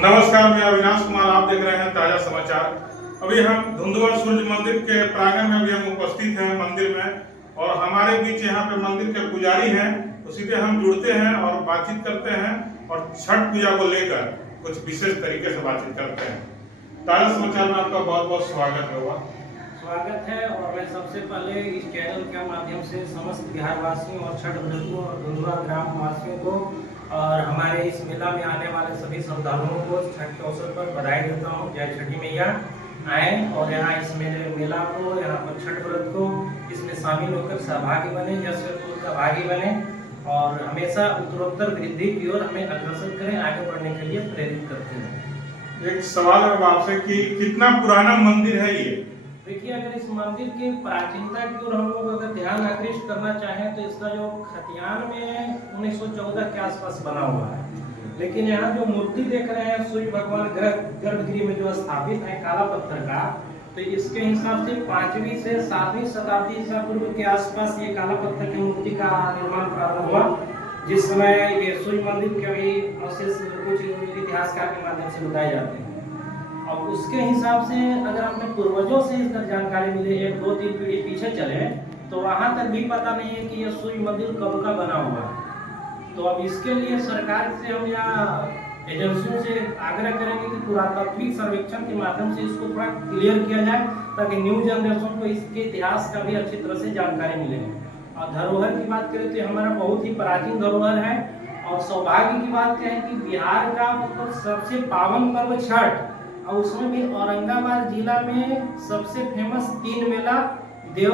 नमस्कार, मैं अविनाश कुमार। आप देख रहे हैं ताजा समाचार। अभी हम धुंधुआ सूर्य मंदिर के प्रांगण में भी हम उपस्थित हैं मंदिर में, और हमारे बीच यहाँ पे मंदिर के पुजारी हैं, तो सीधे हम जुड़ते हैं और बातचीत करते हैं और छठ पूजा को लेकर कुछ विशेष तरीके से बातचीत करते हैं। ताजा समाचार में आपका बहुत बहुत स्वागत होगा। स्वागत है। और मैं सबसे पहले इस चैनल के माध्यम से समस्त बिहार वासियों और छठ व्रतियों और धुंधुआ ग्राम वासियों को और हमारे इस मेला में आने वाले सभी श्रद्धालुओं को छठ के अवसर पर बधाई देता हूँ। जय छठी मैया। आए और यहाँ इस मेला को, यहाँ पर छठ व्रत को इसमें शामिल होकर सहभागी बने, यशस्वी का भागी बने और हमेशा उत्तरोत्तर वृद्धि की ओर हमें अग्रसर करें, आगे बढ़ने के लिए प्रेरित करते हैं। एक सवाल है आपसे कि कितना पुराना मंदिर है ये? देखिए, अगर इस मंदिर की प्राचीनता की ओर हम लोग अगर ध्यान आकृष्ट करना चाहें तो इसका जो खतियान में 1914 के आसपास बना हुआ है, लेकिन यहाँ जो मूर्ति देख रहे हैं सूर्य भगवान गर्भगृह में जो स्थापित है काला पत्थर का, तो इसके हिसाब से 5वीं से 7वीं शताब्दी ईसा पूर्व के आसपास ये काला पत्थर की मूर्ति का निर्माण प्रारंभ हुआ, जिस समय ये सूर्य मंदिर के भी अवशेष कुछ इतिहासकार के माध्यम से बताए जाते हैं। और उसके हिसाब से अगर अपने पूर्वजों से इसका जानकारी मिले, 1, 2, 3 पीढ़ी पीछे चले, तो वहां तक भी पता नहीं है कि यह सूर्य मंदिर कब का बना हुआ है। तो अब इसके लिए सरकार से हम या एजेंसियों से आग्रह करेंगे कि पुरातात्विक सर्वेक्षण के माध्यम से इसको थोड़ा क्लियर किया जाए, ताकि न्यू जनरेशन को इसके इतिहास का भी अच्छी तरह से जानकारी मिले। और धरोहर की बात करें तो हमारा बहुत ही प्राचीन धरोहर है, और सौभाग्य की बात कहें कि बिहार का मतलब सबसे पावन पर्व छठ, और उसमें भी औरंगाबाद जिला में सबसे फेमस 3 मेला, देव,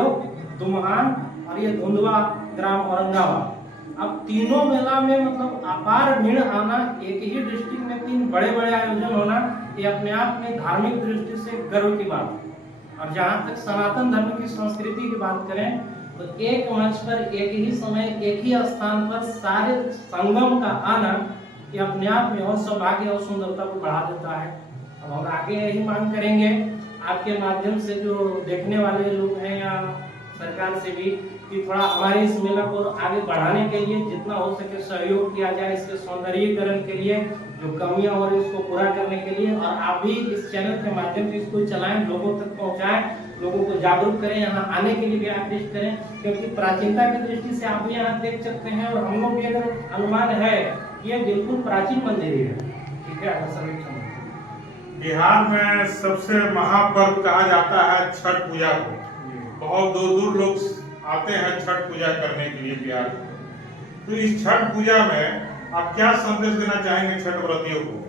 दुम्हान और ये धुंधुआ ग्राम औरंगाबाद। अब तीनों मेला में मतलब अपार भीड़ आना, एक ही डिस्ट्रिक्ट में 3 बड़े बड़े आयोजन होना, ये अपने आप में धार्मिक दृष्टि से गर्व की बात है। और जहाँ तक सनातन धर्म की संस्कृति की बात करें तो एक मंच पर एक ही समय एक ही स्थान पर सारे संगम का आना, ये अपने आप में और सौभाग्य और सुंदरता को बढ़ा देता है। अब हम आगे यही मांग करेंगे आपके माध्यम से जो देखने वाले लोग हैं या सरकार से भी, कि थोड़ा हमारे इस मेला को आगे बढ़ाने के लिए जितना हो सके सहयोग किया जाए, इसके सौंदर्यीकरण के लिए, जो कमियां हो रही उसको पूरा करने के लिए। और आप भी इस चैनल के माध्यम से इसको चलाएं, लोगों तक पहुंचाएं, लोगों को जागरूक करें, यहाँ आने के लिए भी आकृष्ट करें, क्योंकि प्राचीनता की दृष्टि से आप भी यहाँ देख सकते हैं और हम लोग भी अगर अनुमान है कि ये बिल्कुल प्राचीन मंदिर ही है। ठीक है, सर्वेक्षण बिहार में सबसे महापर्व कहा जाता है छठ पूजा को। बहुत दूर दूर लोग आते हैं छठ पूजा करने के लिए बिहार में। तो इस छठ पूजा में आप क्या संदेश देना चाहेंगे छठ व्रतियों को?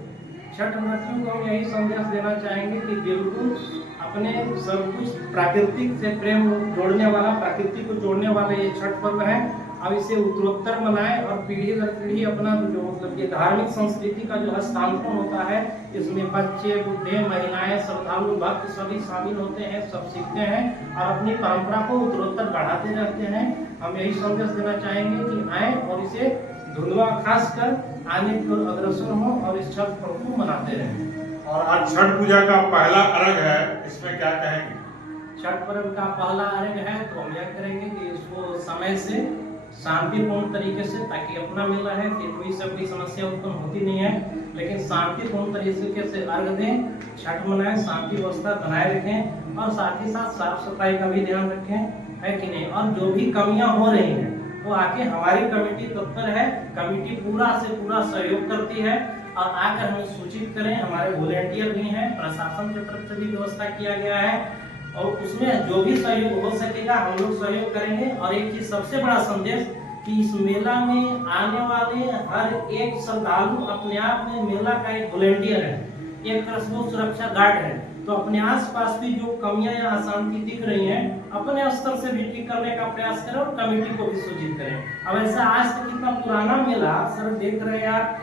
छठ व्रतियों को हम यही संदेश देना चाहेंगे कि बिल्कुल अपने सब कुछ प्राकृतिक से प्रेम जोड़ने वाला, प्रकृति को जोड़ने वाला ये छठ पर्व है। अब इसे उत्तरोत्तर मनाएं और पीढ़ी दर पीढ़ी अपना जो मतलब ये धार्मिक संस्कृति का जो हस्तांतरण होता है, इसमें बच्चे, बूढ़े, महिलाएं, श्रद्धालु, भक्त सभी शामिल होते हैं, सब सीखते हैं और अपनी परंपरा को उत्तरोत्तर बढ़ाते रहते हैं। हम यही संदेश देना चाहेंगे कि आए और इसे धुंधुआ खासकर आने की ओर अग्रसर हो और इस छठ पर्व को मनाते रहें। और आज छठ पूजा का पहला अर्घ है, इसमें क्या कहेंगे? छठ पर्व का पहला अर्घ है तो हम यह करेंगे कि इसको समय से शांतिपूर्ण तरीके से, ताकि अपना मेला है कि कोई समस्या उत्पन्न होती नहीं है, लेकिन शांतिपूर्ण तरीके से अर्घ दें, छठ मनाएं, शांति व्यवस्था बनाए रखें और साथ ही साथ साफ सफाई का भी ध्यान रखें, है कि नहीं। और जो भी कमियां हो रही हैं वो आके हमारी कमेटी तत्पर है, कमेटी पूरा से पूरा सहयोग करती है और आकर हमें सूचित करें। हमारे वॉलेंटियर भी हैं, प्रशासन की तरफ से भी व्यवस्था किया गया है और उसमें जो भी सहयोग हो सकेगा हम लोग सहयोग करेंगे। और एक चीज सबसे बड़ा संदेश कि इस मेला में आने वाले हर एक श्रद्धालु अपने आप में मेला का एक वॉलेंटियर है, एक तरह से वो सुरक्षा गार्ड है। तो अपने आसपास भी जो कमियां या अशांति दिख रही हैं, अपने स्तर से भी ठीक करने का प्रयास करें और कमेटी को भी सूचित करें। अब ऐसा आज तक इतना पुराना मेला सर देख रहे हैं यार,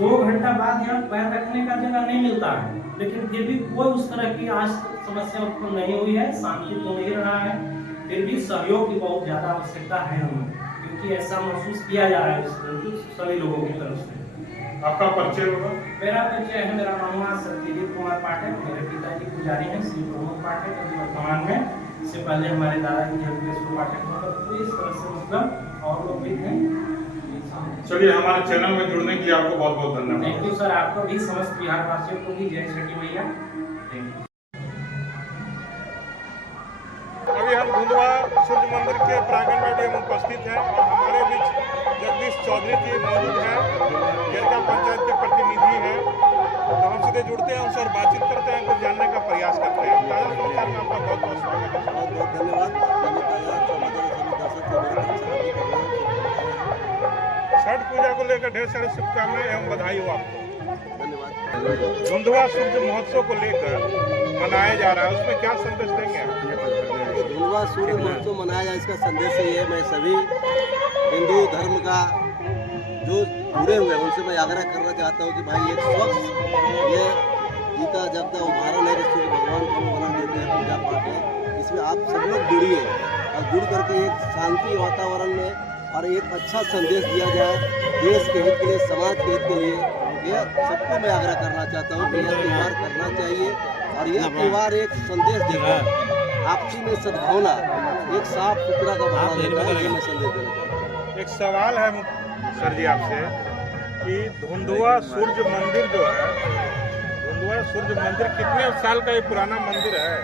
2 घंटा बाद यहाँ पैर रखने का जगह नहीं मिलता है, लेकिन फिर भी कोई उस तरह की आज तक समस्या उत्पन्न नहीं हुई है, शांति तो नहीं रहा है। फिर भी सहयोग की बहुत ज्यादा आवश्यकता है हमें, क्योंकि ऐसा महसूस किया जा रहा है सभी लोगों की तरफ से। आपका परिचय होगा? मेरा परिचय है, मेरा नाम है सत्यजीत कुमार पाठक, मेरे पिताजी पुजारी हैं श्री प्रमोद पाठक अभी वर्तमान में। इससे पहले हमारे दादाजी जगदीश्वर पाठक, तो इस तरह से मतलब और लोग भी हैं। चलिए, हमारे चैनल में जुड़ने की आपको बहुत बहुत धन्यवाद। थैंक यू सर, आपको भी, समस्त बिहार वासियों को भी जय छठी मैया। अभी हम धुंधवा सूर्य मंदिर के प्रांगण में भी हम उपस्थित हैं और हमारे बीच जगदीश चौधरी जी मौजूद हैं, गेरका पंचायत के प्रतिनिधि हैं। तो हम सीधे जुड़ते हैं उनसे और बातचीत करते हैं, कुछ जानने का प्रयास करते हैं। ताजा समाचार में आपका बहुत बहुत स्वागत है। बहुत बहुत धन्यवाद। छठ पूजा को लेकर ढेर सारी शुभकामनाएं एवं बधाई हो आपको। धन्यवाद। धुंधवा सूर्य महोत्सव को लेकर मनाया जा रहा है, उसमें क्या संदेश देंगे आप? धुंधवा सूर्य महोत्सव मनाया जाए, इसका संदेश ये है, मैं सभी हिंदू धर्म का जो जुड़े हुए हैं उनसे मैं आग्रह करना चाहता हूँ कि भाई एक स्वच्छ ये गीता जब का उदाहरण है कि सूर्य भगवान को हम बना देते हैं पूजा पाठ में, इसमें आप सब लोग जुड़िए और जुड़ करके एक शांति वातावरण में और एक अच्छा संदेश दिया जाए देश के हित के लिए, समाज के हित के लिए। यह सबको मैं आग्रह करना चाहता हूँ कि यह त्यौहार करना चाहिए और यह त्यौहार एक संदेश देगा, आपसी में सद्भावना, एक साफ सुथरा का भावना देगा, ये मैं संदेश देना चाहता हूँ। एक सवाल है सर जी आपसे कि धुंधवा सूर्य मंदिर जो है, धुंधवा सूर्य मंदिर कितने साल का ये पुराना मंदिर है?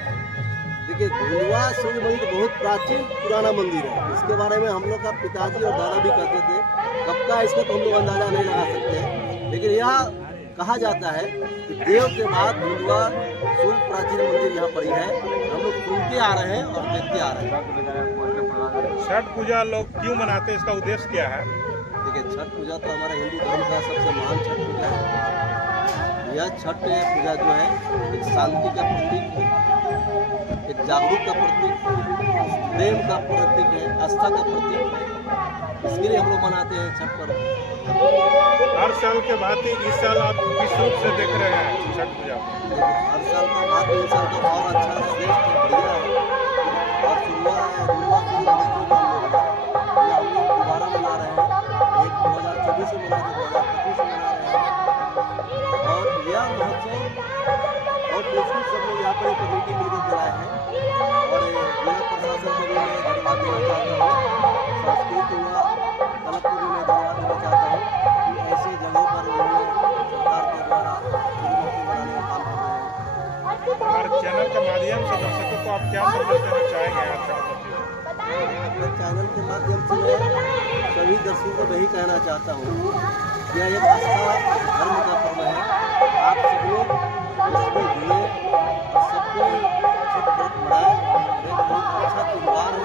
देखिए, धुंधवा सूर्य मंदिर बहुत प्राचीन पुराना मंदिर है। इसके बारे में हम लोग का पिताजी और दादा भी कहते थे, कब का इसका तो हम लोग अंदाजा नहीं लगा सकते, लेकिन यह कहा जाता है कि देव के बाद धुंधवा सूर्य प्राचीन मंदिर यहाँ पर ही है। हम लोग सुनते आ रहे हैं और देखते आ रहे हैं। छठ पूजा लोग क्यों मनाते हैं, इसका उद्देश्य क्या है? देखिए, छठ पूजा तो हमारे हिंदू धर्म का सबसे महान छठ पूजा है। यह छठ पूजा जो है एक शांति का प्रतीक है, एक जागरूक का प्रतीक, प्रेम का प्रतीक है, आस्था का प्रतीक है। इसके लिए हम लोग मनाते हैं छठ पर्व। हर साल के भांति इस साल आप किस रूप से देख रहे हैं छठ पूजा? हर साल का बात इन साल का और अच्छा श्रेष्ठ बढ़िया है और हम लोग दोबारा मना रहे हैं। एक 2024 में मना रहे हैं, 2025 में मना रहे हैं और यह महोत्सव और बिल्कुल सब लोग यहाँ पर कमेटी मिलकर चलाए हैं और जिला प्रशासन को भी मैं धन्यवाद देना चाहता हूँ। संस्कृत हुआ कलप को भी मैं धन्यवाद देना चाहता हूँ कि ऐसी जगहों पर उन्होंने सरकार के द्वारा बनाने का काम कर रहे हैं। हमारे चैनल के माध्यम से दर्शकों को आप क्या संदेश देना चाहेंगे? अपने चैनल के माध्यम से मैं सभी दर्शकों को यही कहना चाहता हूँ, यह एक आस्था धर्म का पर्व है। आप सब लोग इसमें जुड़े और सबको छठ व्रत मनाएं। एक बहुत अच्छा त्यौहार है,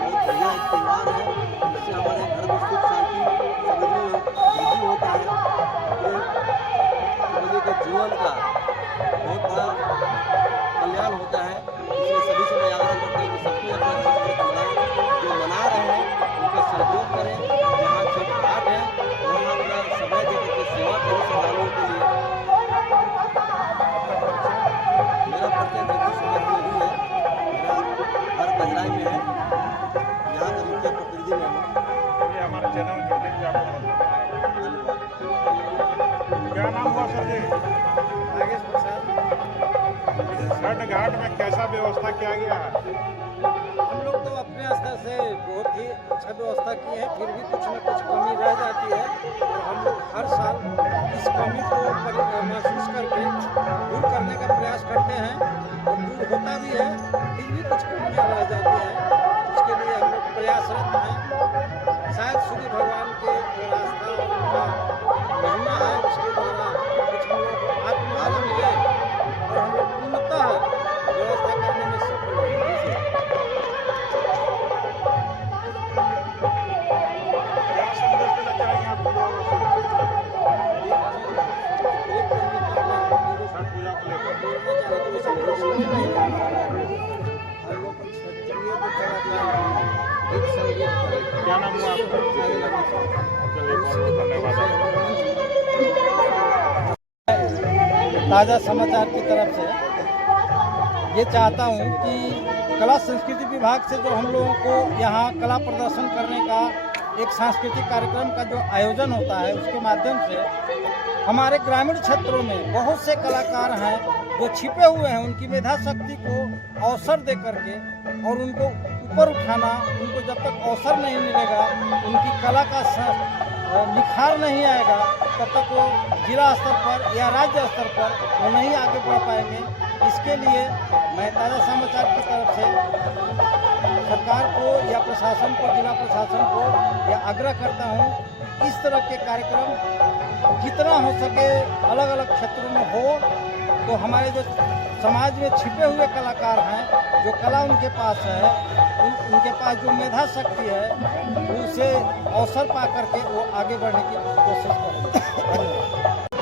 बहुत बढ़िया एक त्यौहार है, जिससे हमारे घर में सुख शांति समृद्धि होता है। अपने समझिए कि जीवन का बहुत बड़ा कल्याण होता है। इसलिए सभी से मैं आग्रह करता हूँ कि सबको अपना छठ व्रत मनाएं, जो मना रहे हैं उनका सहयोग करें। जहाँ छठ घाट है वहाँ अपना समय देकर के सेवा करें श्रद्धालुओं के लिए। मेरा परिचय जगदीश चौधरी है, मेरा घर गजराई में है, यहाँ का मुख्य प्रतिनिधि मैं हूँ। ये हमारे चैनल में जुड़ने के लिए आपको धन्यवाद। क्या नाम हुआ सर जी? नागेश प्रसाद। छठ घाट में कैसा व्यवस्था किया गया है? हम लोग तो अपने स्तर से बहुत ही अच्छा व्यवस्था की है, फिर भी कुछ न कुछ कमी रह जाती है और हम लोग हर साल इस कमी को महसूस करके दूर करने का प्रयास करते हैं और दूर होता भी है, फिर भी कुछ कमियाँ रह जाती हैं। उसके लिए हम लोग प्रयासरत हैं। शायद सूर्य भगवान के जो रास्ता का महिमा है उसके द्वारा कुछ हम लोग आत्मबल मिले और हम लोग पूर्णतः व्यवस्था करने में सफल हुए। क्या संदेश देना चाहेंगे आप छठ पूजा को लेकर? क्या नाम हुआ आपका? चलिए, बहुत बहुत धन्यवाद। ताज़ा समाचार की तरफ से ये चाहता हूँ कि कला संस्कृति विभाग से जो हम लोगों को यहाँ कला प्रदर्शन करने का एक सांस्कृतिक कार्यक्रम का जो आयोजन होता है, उसके माध्यम से हमारे ग्रामीण क्षेत्रों में बहुत से कलाकार हैं जो छिपे हुए हैं। उनकी मेधा शक्ति को अवसर दे करके और उनको ऊपर उठाना, उनको जब तक अवसर नहीं मिलेगा उनकी कला का निखार नहीं आएगा तब तक वो जिला स्तर पर या राज्य स्तर पर वो नहीं आगे बढ़ पाएंगे। इसके लिए मैं ताज़ा समाचार की तरफ से सरकार को या प्रशासन को, जिला प्रशासन को यह आग्रह करता हूँ, इस तरह के कार्यक्रम जितना हो सके अलग अलग क्षेत्रों में हो, तो हमारे जो समाज में छिपे हुए कलाकार हैं, जो कला उनके पास है, उनके पास जो मेधा शक्ति है, उसे अवसर पा करके वो आगे बढ़ने की कोशिश करेंगे। धन्यवाद।